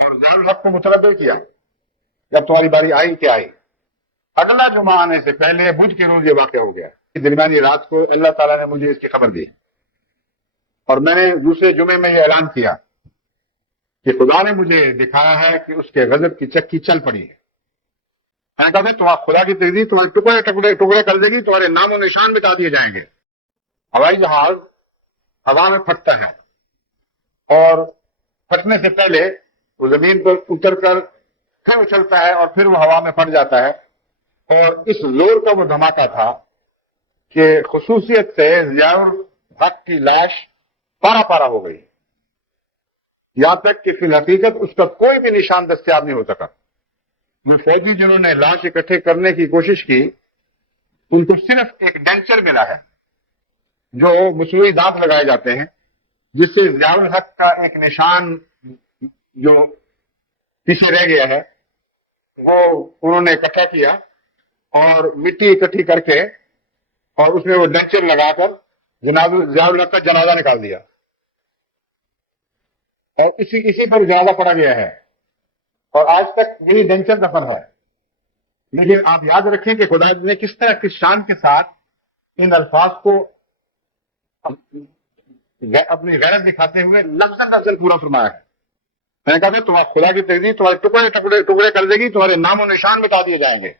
اور ضیاء الحق کو متنبع کیا جب تمہاری باری آئی کہ آئی. اگلا جمعہ آنے سے پہلے بدھ کے روز یہ واقعہ ہو گیا. درمیانی رات کو اللہ تعالیٰ نے مجھے اس کی خبر دی اور میں نے دوسرے جمعے میں یہ اعلان کیا کہ خدا نے مجھے دکھایا ہے کہ اس کے غضب کی چکی چل پڑی ہے. میں نے کہا تمہارا خدا کی تقدیر تمہارے ٹکڑے ٹکڑے ٹکڑے کر دے گی، تمہارے نام و نشان مٹا دیے جائیں گے. ہوائی جہاز ہوا میں پھٹتا ہے اور پھٹنے سے پہلے وہ زمین پر اتر کر پھر اچھلتا ہے اور پھر وہ ہوا میں پھٹ جاتا ہے. اور اس زور کا وہ دھماکہ تھا کہ خصوصیت سے ضیاء الحق کی لاش پارا پارا ہو گئی، یہاں تک کہ فی الحقیقت اس کا کوئی بھی نشان دستیاب نہیں ہو سکا. وہ فوجی جنہوں نے لاش اکٹھے کرنے کی کوشش کی ان کو صرف ایک ڈینچر ملا ہے جو مصنوعی دانت لگائے جاتے ہیں، جس سے ضیاء الحق کا ایک نشان جو پیچھے رہ گیا ہے وہ انہوں نے اکٹھا کیا اور مٹی اکٹھی کر کے اور اس میں وہ ڈینچر لگا کر ضیاء الحق کا جنازہ نکال دیا اور اسی پر جنازہ پڑا گیا ہے اور آج تک یہی ڈینچر دفن ہے. لیکن آپ یاد رکھیں کہ خدا نے کس طرح کی شان کے ساتھ ان الفاظ کو اپنی غیرت دکھاتے ہوئے لفظ لفظ پورا فرمایا ہے. میں نے کہا تمہارا خدا کی تقدیر تمہارے ٹکڑے ٹکڑے ٹکڑے کر دے گی، تمہارے نام و نشان مٹا دیے جائیں گے.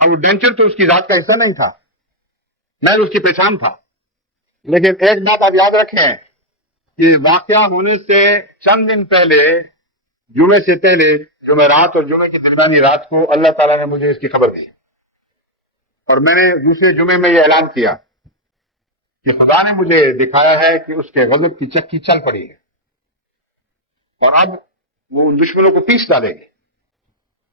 اور وہ ڈینچر تو اس کی ذات کا حصہ نہیں تھا، میں اس کی پہچان تھا. لیکن ایک بات آپ یاد رکھیں کہ واقعہ ہونے سے چند دن پہلے، جمعے سے پہلے، جمعرات اور جمعے کی درمیانی رات کو اللہ تعالیٰ نے مجھے اس کی خبر دی اور میں نے دوسرے جمعے میں یہ اعلان کیا کہ خدا نے مجھے دکھایا ہے کہ اس کے غضب کی چکی چل پڑی ہے اور اب وہ ان دشمنوں کو پیس ڈالے گی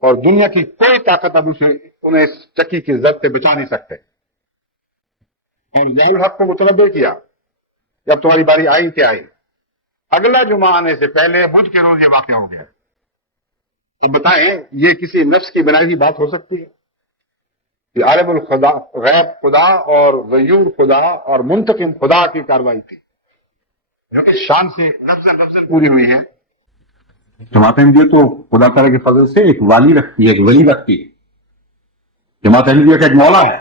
اور دنیا کی کوئی طاقت اب انہیں اس چکی کی زد سے بچا نہیں سکتے. اور ضیاء الحق کو متنبع کیا جب تمہاری باری آئی کہ آئی. اگلا جمعہ آنے سے پہلے بدھ کے روز یہ واقعہ ہو گیا. اب بتائیں یہ کسی نفس کی بنائی کی بات ہو سکتی ہے؟ یہ عالم الخدا، غیب خدا اور غیور خدا اور منتقم خدا کی کاروائی تھی جو کہ شان سے لفظ پوری ہوئی ہے. جماعت احمدیہ تو خدا تعالیٰ کے فضل سے ایک والی رکھتی ہے، ایک ولی رکھتی ہے. جماعت احمدیہ کا ایک مولا ہے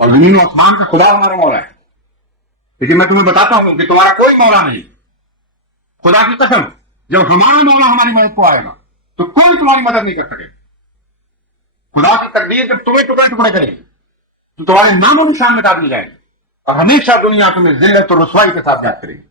اور زمین و آسمان کا خدا ہمارا مولا ہے. لیکن میں تمہیں بتاتا ہوں کہ تمہارا کوئی مولا نہیں. خدا کی قسم جب ہمارا مولا ہماری مدد کو آئے گا تو کوئی تمہاری مدد نہیں کر سکے. خدا کی تقدیر جب تمہیں ٹکڑے ٹکڑے کرے گی تو تمہارے نام و نشان مٹا دیے جائیں گے اور ہمیشہ دنیا تمہیں ذلت اور رسوائی کے ساتھ یاد کرے گی.